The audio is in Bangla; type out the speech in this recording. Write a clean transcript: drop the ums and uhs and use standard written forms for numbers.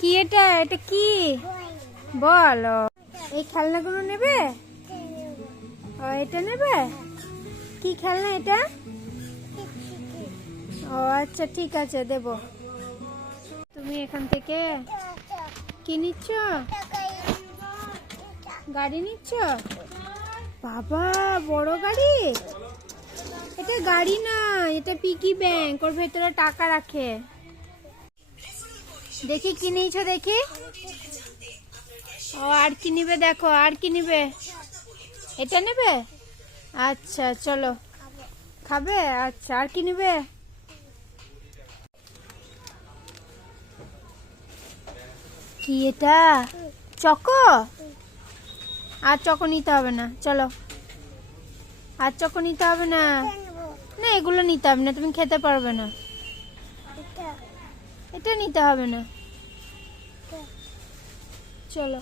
কি এটা? এটা কি বলো? এই খেলনাগুলো নেবে? ও এটা নেবে? কি খেলনা এটা? ও আচ্ছা ঠিক আছে, দেব। তুমি এখান থেকে কি নিচ্ছ? গাড়ি নিচ্ছ? বাবা, বড় গাড়ি। এটা গাড়ি না, এটা পিগি ব্যাংক, ওর ভেতরে টাকা রাখে। দেখি কি নিয়েছো দেখি। ও আর কি নিবে দেখো, আর কি নিবে? এটা নেবে? আচ্ছা চলো। খাবে? আচ্ছা, আর কি নিবে? কি এটা? চকো? আর চকো নিতে হবে না, চলো। আর চকো নিতে হবে না। না, এগুলো নিতে হবে না, তুমি খেতে পারবে না। এটা নিতে হবে না, চলো।